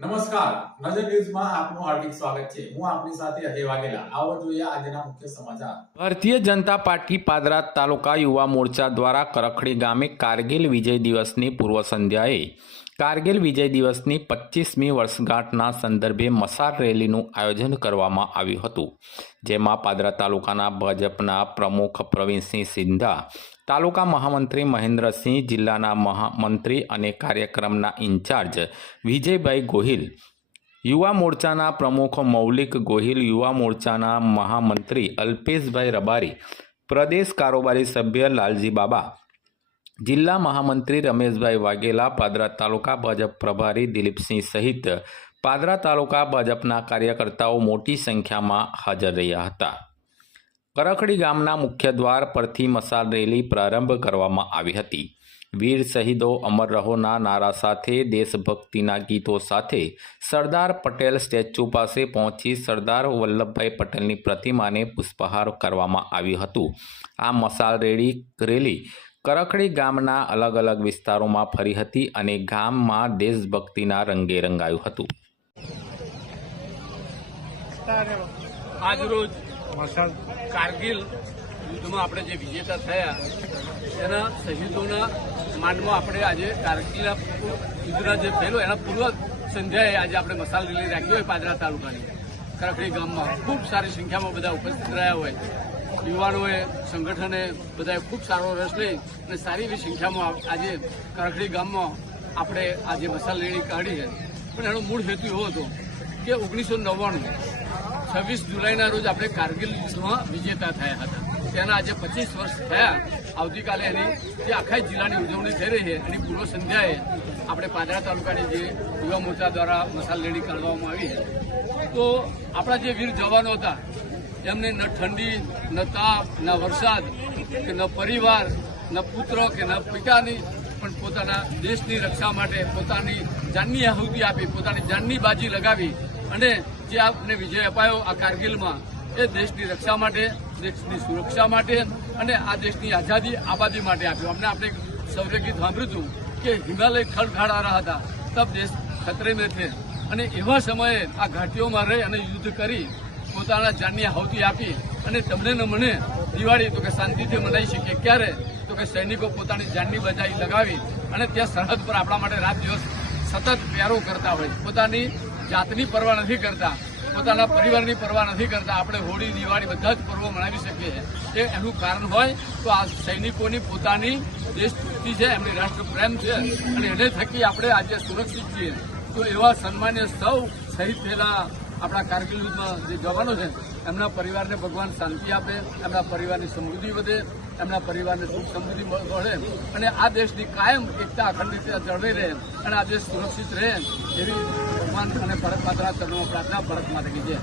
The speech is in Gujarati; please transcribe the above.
નમસ્કાર, નજર ન્યૂઝમાં આપનું હાર્દિક સ્વાગત છે। હું આપની સાથે અજય વાઘેલા। આવો જોઈએ આજના મુખ્ય સમાચાર। ભારતીય જનતા પાર્ટી પાદરા તાલુકા યુવા મોરચા દ્વારા કરખડી ગામે કારગિલ વિજય દિવસની પૂર્વ સંધ્યાએ કારગિલ વિજય દિવસની 25મી વર્ષગાંઠના સંદર્ભે મશાલ રેલીનું આયોજન કરવામાં આવ્યું હતું, જેમાં પાદરા તાલુકાના ભાજપના પ્રમુખ પ્રવીણસિંહ સિંધા, તાલુકા મહામંત્રી મહેન્દ્રસિંહ, જિલ્લાના મહામંત્રી અને કાર્યક્રમના ઇન્ચાર્જ વિજયભાઈ ગોહિલ, યુવા મોરચાના પ્રમુખ મૌલિક ગોહિલ, યુવા મોરચાના મહામંત્રી અલ્પેશભાઈ રબારી, પ્રદેશ કારોબારી સભ્ય લાલજી બાબા, જિલ્લા મહામંત્રી રમેશભાઈ વાઘેલા, પાદરા તાલુકા ભાજપ પ્રભારી દિલીપસિંહ સહિત પાદરા તાલુકા ભાજપના કાર્યકર્તાઓ મોટી સંખ્યામાં હાજર રહ્યા હતા। કરખડી ગામના મુખ્ય દ્વાર પરથી મશાલ રેલી પ્રારંભ કરવામાં આવી હતી। વીર શહીદો અમર રહોના નારા સાથે દેશભક્તિના ગીતો સાથે સરદાર પટેલ સ્ટેચ્યુ પાસે પહોંચી સરદાર વલ્લભભાઈ પટેલની પ્રતિમાને પુષ્પહાર કરવામાં આવ્યું હતું। આ મશાલ રેલી કરખડી ગામના અલગ અલગ વિસ્તારોમાં ફરી હતી અને ગામમાં દેશભક્તિના રંગે રંગાયું હતું। આજરોજ કારગિલ યુદ્ધમાં આપણે જે વિજેતા થયા એના શહીદોના માનમાં આપણે આજે કારગિલના યુદ્ધના જે થયેલો એના પૂર્વ સંધ્યાએ આજે આપણે મશાલ રેલી રાખી હોય પાદરા તાલુકાની કરખડી ગામમાં ખૂબ સારી સંખ્યામાં બધા ઉપસ્થિત રહ્યા હોય, યુવાનોએ સંગઠને બધાએ ખૂબ સારો રસ લઈ અને સારી એવી સંખ્યામાં આજે કરખડી ગામમાં આપણે આજે મશાલ રેલી કાઢી છે। પણ એનો મૂળ હેતુ એવો હતો કે 1999 26 જુલાઈના રોજ આપણે કારગિલ યુદ્ધમાં વિજેતા થયા હતા। તેના આજે 25 વર્ષ થયા। આવતીકાલે એની જે આખા જિલ્લાની ઉજવણી થઈ રહી છે એની પૂર્વ સંધ્યાએ આપણે પાદરા તાલુકાની જે યુવા મોરચા દ્વારા મશાલ રેલી કાઢવામાં આવી છે। તો આપણા જે વીર જવાનો હતા એમને ન ઠંડી, ન તાપ, ન વરસાદ કે ન પરિવાર, ન પુત્ર કે ન પિતાની પણ પોતાના દેશની રક્ષા માટે પોતાની જાનની આહુતિ આપી, પોતાની જાનની બાજી લગાવી અને જે આપને વિજય અપાયો આ કારગિલમાં એ દેશની રક્ષા માટે, દેશની સુરક્ષા માટે અને આ દેશની આઝાદી આબાદી માટે આપ્યો। અમને આપણે સૌરે ગીત સાંભળ્યું હતું કે હિમાલય ખડખાડ આ રહ્યા હતા તબ દેશ ખતરે મેં થે, અને એવા સમયે આ ઘાટીઓમાં રહી અને યુદ્ધ કરી પોતાના જાનની આહુતિ આપી અને તમને ને મને દિવાળી તો કે શાંતિથી મનાવી શકીએ। ક્યારે તો કે સૈનિકો પોતાની જાનની બજાઈ લગાવી અને ત્યાં સરહદ પર આપણા માટે રાત દિવસ સતત પહેરો કરતા હોય, પોતાની જાતની પરવા નથી કરતા, પોતાના પરિવારની પરવા નથી કરતા। આપણે હોળી, દિવાળી બધા જ પર્વો મનાવી શકીએ છીએ। એનું કારણ હોય તો આ સૈનિકોની પોતાની દેશભક્તિ છે, એમની રાષ્ટ્રપ્રેમ છે અને એને થકી આપણે આજે સુરક્ષિત છીએ। તો એવા સન્માન્ય સૌ શહીદ થયેલા આપણા કારગિલ યુદ્ધમાં જે જવાનો છે એમના પરિવારને ભગવાન શાંતિ આપે, એમના પરિવારની સમૃદ્ધિ વધે, એમના પરિવારને સુખ સમૃદ્ધિ મળે અને આ દેશની કાયમ એકતા અખંડિતતા જળવાઈ રહે અને આ દેશ સુરક્ષિત રહે એવી ભગવાન અને ભારત માતાના ચરણોમાં પ્રાર્થના, ભારત માતા કી જય।